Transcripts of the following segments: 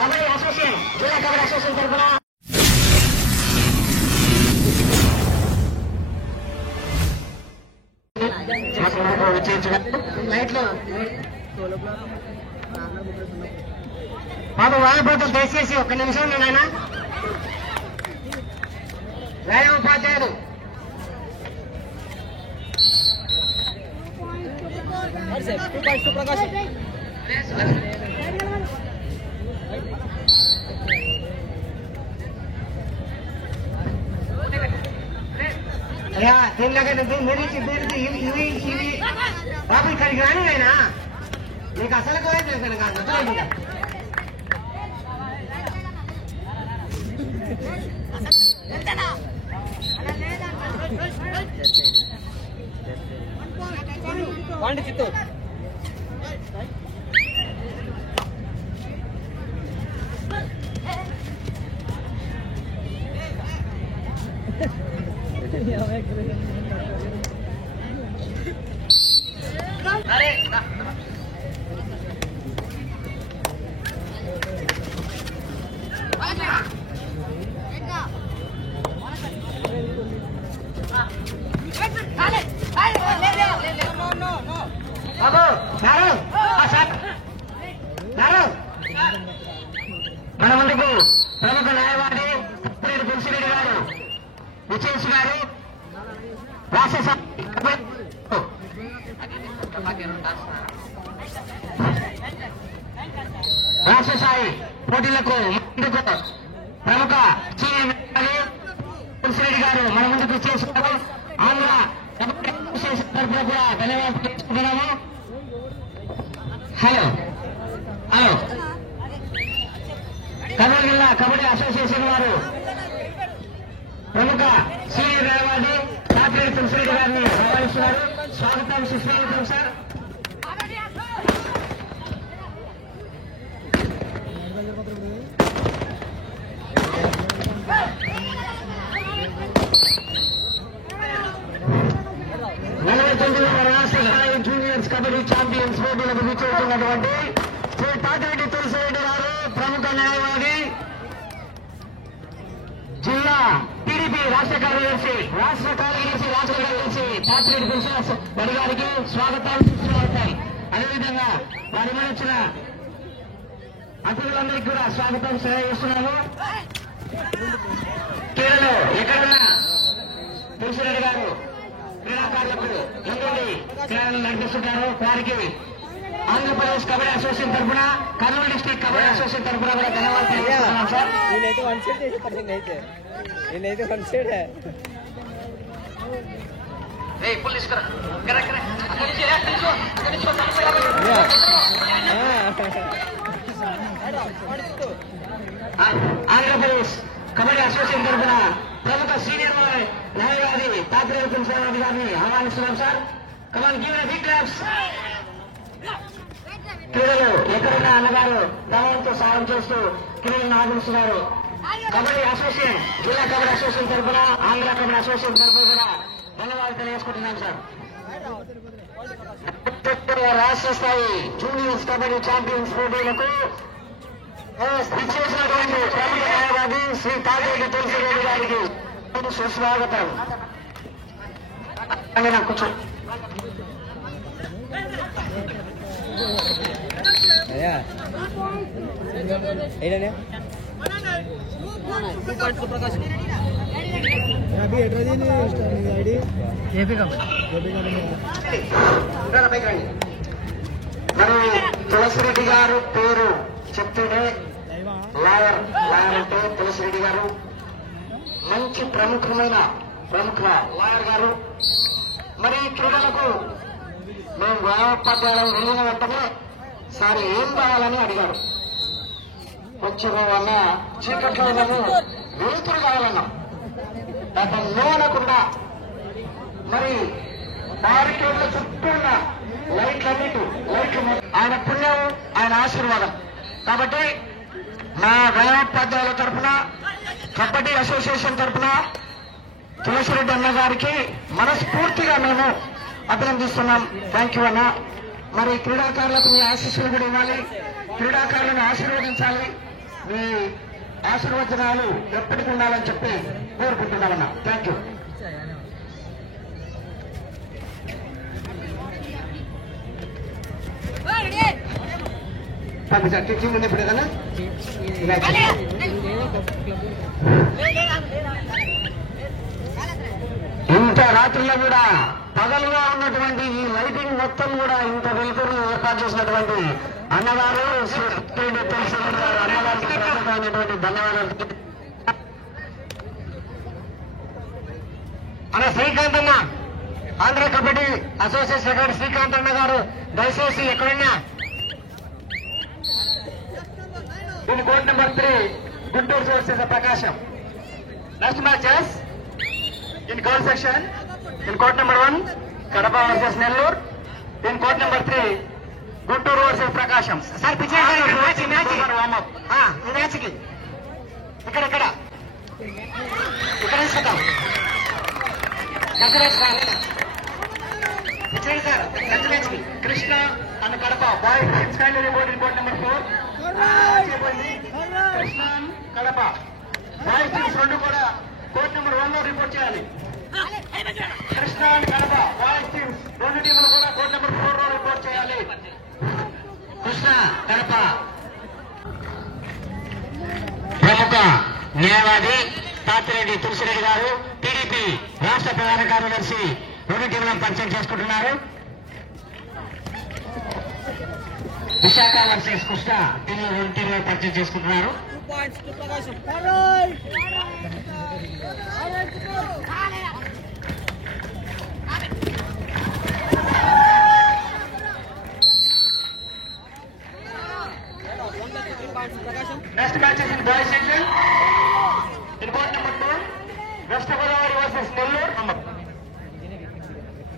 Kabaddi association జిల్లా kabaddi association తరఫున బాబు వాయిపోతాం దయచేసి ఒక్క నిమిషం నాయన వ్యాయామ ఉపాధ్యాయులు అయ్యా దీనిలాగా మీరు ఇవి బాబు ఇక్కడికి రాని ఆయన నీకు అసలు కాదు పాండి చిత్తూరు బాబు మన ముందుకు ప్రముఖ న్యాయవాది తులసిరెడ్డి గారు విచేష్ గారు రాష్ట్రస్థాయి పోటీలకు ముందుకు ప్రముఖ సీనియర్ తులసిరెడ్డి గారు మన ముందుకు విచేశారు. ఆంధ్ర తరఫున కూడా ధన్యవాదాలు తెలుసుకుంటున్నాము. హలో హలో కర్నూలు జిల్లా కబడ్డీ అసోసియేషన్ వారు ప్రముఖ సీనియర్ న్యాయవాది డాక్టర్ తులసిరెడ్డి గారిని ఆహ్వానిస్తున్నారు. స్వాగతం సుస్వాగతం సార్. రాష్ట్ర స్థాయి జూనియర్స్ కబడ్డీ ఛాంపియన్స్ పోటీలకు విచ్చేస్తున్నటువంటి శ్రీ తాతిరెడ్డి తులసిరెడ్డి గారు ప్రముఖ న్యాయవాది జిల్లా టీడీపీ రాష్ట్ర కార్యదర్శి తాతిరెడ్డి తులసిరెడ్డి గారికి స్వాగతం సుస్వాగతం. అదేవిధంగా వారి వచ్చిన అతిథులందరికీ కూడా స్వాగతం తెలియజేస్తున్నాము. క్రీడలో ఎక్కడున్నా తులసిరెడ్డి గారు క్రీడాకారులకు ముందుండి క్రీడలను నడిపిస్తుంటారు. వారికి ఆంధ్రప్రదేశ్ కబడ్డీ అసోసియేషన్ తరఫున కర్నూలు డిస్టిక్ కబడ్డీ అసోసియేషన్ తరఫున కూడా ధన్యవాదాలు తెలియజేస్తున్నాం సార్. నేనైతే వన్ సైడ్ చేసి పడుతుంది. నేనైతే one side Andhra Pradesh kabaddi association తరఫున ప్రముఖ సీనియర్ న్యాయవాది తాతిరెడ్డి తులసిరెడ్డి గారిని ఆహ్వానిస్తున్నాం sir. Come on give big claps. క్రీడలు ఎక్కడున్నా అన్నగారు దళంతో సాయం చేస్తూ క్రీడలను ఆదరిస్తున్నారు. కబడ్డీ అసోసియేషన్ జిల్లా కబడ్డీ అసోసియేషన్ తరఫున ఆంధ్ర కబడ్డీ అసోసియేషన్ తరఫున కూడా ధన్యవాదాలు తెలియజేసుకుంటున్నాం సార్. రాష్ట్ర స్థాయి జూనియర్స్ కబడ్డీ ఛాంపియన్స్ పోటీలకు ఇచ్చేసినటువంటి ప్రముఖ న్యాయవాది శ్రీ తాతిరెడ్డి తులసిరెడ్డి గారికి సుస్వాగతం. నాకు కూర్చో మరి తులసిరెడ్డి గారు పేరు చెప్తూనే లాయర్ అంటే తులసిరెడ్డి గారు మంచి ప్రముఖ లాయర్ గారు. మరి క్రీడలకు మేము వ్యాయోపాధ్యాయులను వెళ్ళిన వెంటనే సార్ ఏం కావాలని అడిగారు. కొంచెం అన్న చీకట్లో వెలుతురు కావాలన్నా నో అనకుండా మరి బారికేడ్ల చుట్టూ ఉన్న లైట్లు ఆయన పుణ్యం ఆయన ఆశీర్వాదం. కాబట్టి మా వ్యాయోపాధ్యాయుల తరఫున కబడ్డీ అసోసియేషన్ తరఫున తులసిరెడ్డి అన్న గారికి మనస్ఫూర్తిగా మేము అభినందిస్తున్నాం. థ్యాంక్ యూ అన్న. మరి క్రీడాకారులకు మీ ఆశీస్సులు కూడా ఇవ్వాలి, క్రీడాకారులను ఆశీర్వదించాలి. మీ ఆశీర్వచనాలు ఎప్పటికీ ఉండాలని చెప్పి కోరుకుంటున్నామన్న. Thank you. టీచింగ్ ఉంది ఇప్పుడు ఏదన్నా ఇంత రాత్రిలో కూడా పగలుగా ఉన్నటువంటి ఈ లైటింగ్ మొత్తం కూడా ఇంత వెలుతురు ఏర్పాటు చేసినటువంటి అన్నగారు అన్నగారికి ప్రత్యేకమైనటువంటి ధన్యవాదాలు. అన్న శ్రీకాంత్ అన్న, ఆంధ్ర కబడ్డీ అసోసియేషన్ సెక్రటరీ శ్రీకాంత్ అన్న గారు దయచేసి ఎక్కడున్నా in court number 3 Guntur sources Prakasam. Next matches in girl section in court number 1 Kadapa versus Nellore. In court number 3 Guntur versus Prakasam. Sir పిచ్చే వార్మప్ ఈ మ్యాచ్ కి ఇక్కడ తీసుకుంటాం. సార్ నెక్స్ట్ మ్యాచ్ కి Krishna and Kadapa boys teams kindly report in court number 4. Krishna Kadapa boys teams రెండు కూడా court number 1 లో report చేయాలి. కృష్ణ కడప బాయ్స్ టీమ్స్ రెండు టీంలు కూడా కోర్ట్ నెంబర్ 4 లో రిపోర్ట్ చేయాలి. కృష్ణ కడప. ప్రముఖ న్యాయవాది తాతిరెడ్డి తులసిరెడ్డి గారు టీడీపీ రాష్ట్ర ప్రధాన కార్యదర్శి రెండు టీంలను పరిచయం చేసుకుంటున్నారు. విశాఖ వర్సెస్ కృష్ణ టీంలు రెండు టీంలను పరిచయం చేసుకుంటున్నారు. Next matches in boys section. In court number 2, West Godavari versus Nellore.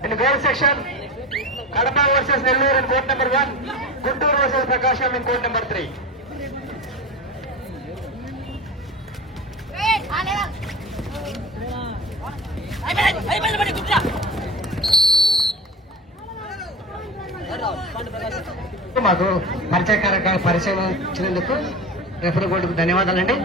In girls section, Kadapa versus Nellore in court number 1. Guntur versus Prakasham in court number 3. మాకు పరిచయం ఇచ్చినందుకు రెఫరీ బోర్డుకు ధన్యవాదాలండి.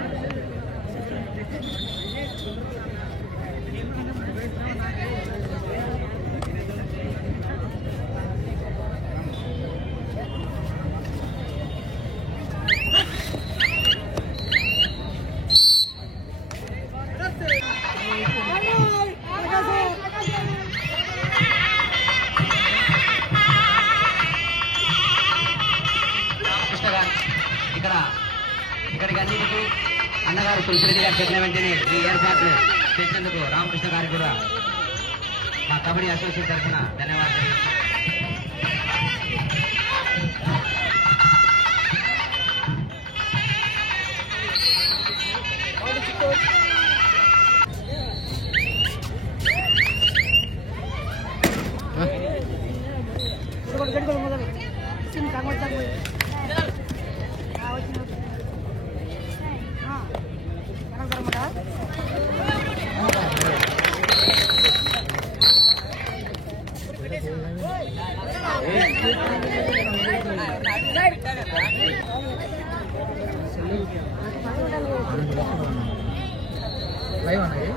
ఇక్కడికి అన్నిటికీ అన్నగారు తులసిరెడ్డి గారు చెప్పిన వెంటనే ఈ ఏర్పాట్లు చేసినందుకు రామకృష్ణ గారికి కూడా మా కబడ్డీ అసోసియేషన్ తరఫున ధన్యవాదాలు. లైవ్ అన్నది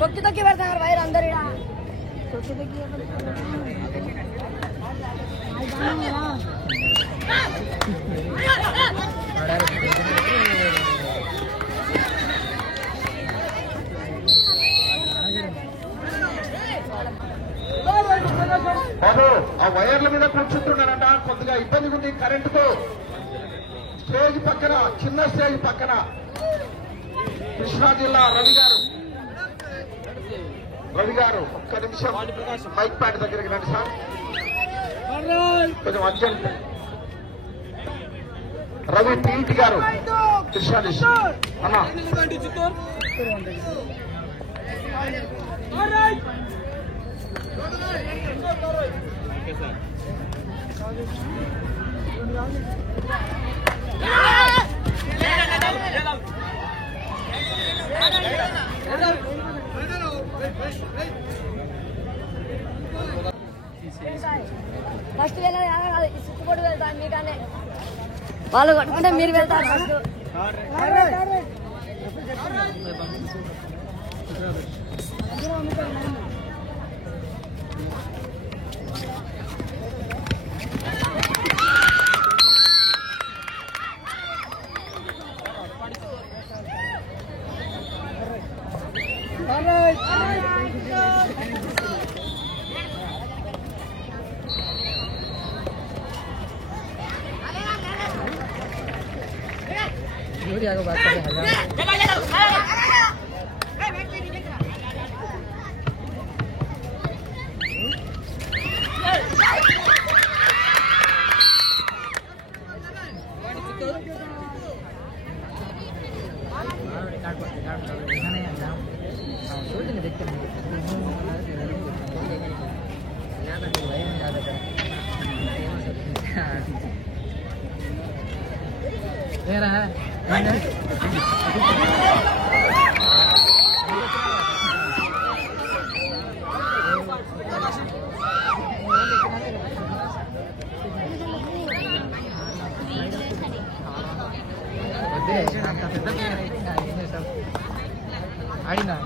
తొక్కి తొక్కి పెడతారు వైర్ అందరు తొక్కి తొక్కి బాబు ఆ వైర్ల మీద కూర్చుంటున్నారంట, కొద్దిగా ఇబ్బందిగా ఉంది కరెంటుతో. స్టేజ్ పక్కన, చిన్న స్టేజ్ పక్కన కృష్ణా జిల్లా రవి గారు ఒక్క నిమిషం మైక్ ప్యాడ్ దగ్గరికి రండి సార్, కొంచెం అర్జెంట్. రవి పీటి గారు కృష్ణా డిస్ట్రిక్ట్ అన్నా. ఫస్ట్ వెళ్ళాలి, చుట్టుపడి వెళ్తాను మీకనే వాళ్ళు కొట్టుకుంటే మీరు వెళ్తారు ఫస్ట్. आगे बात ఆడినారా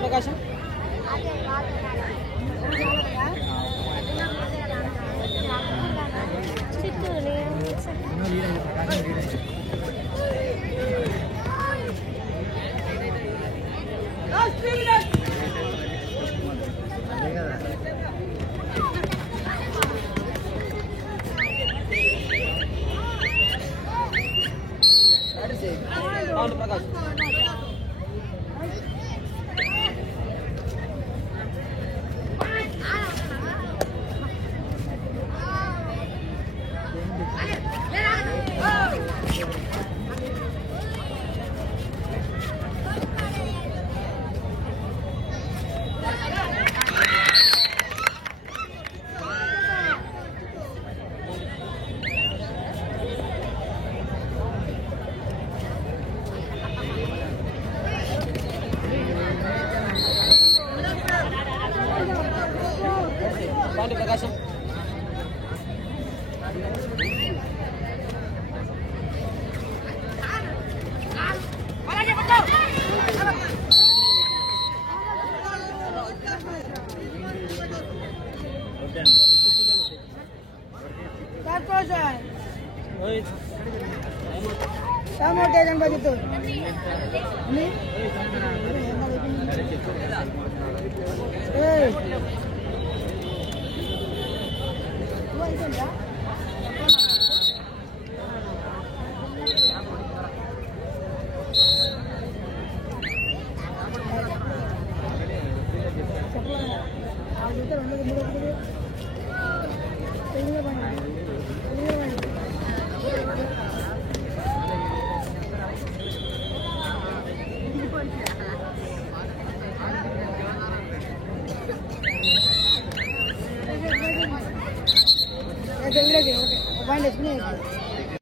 ప్రకాశం పాయింట్ వేసుకుని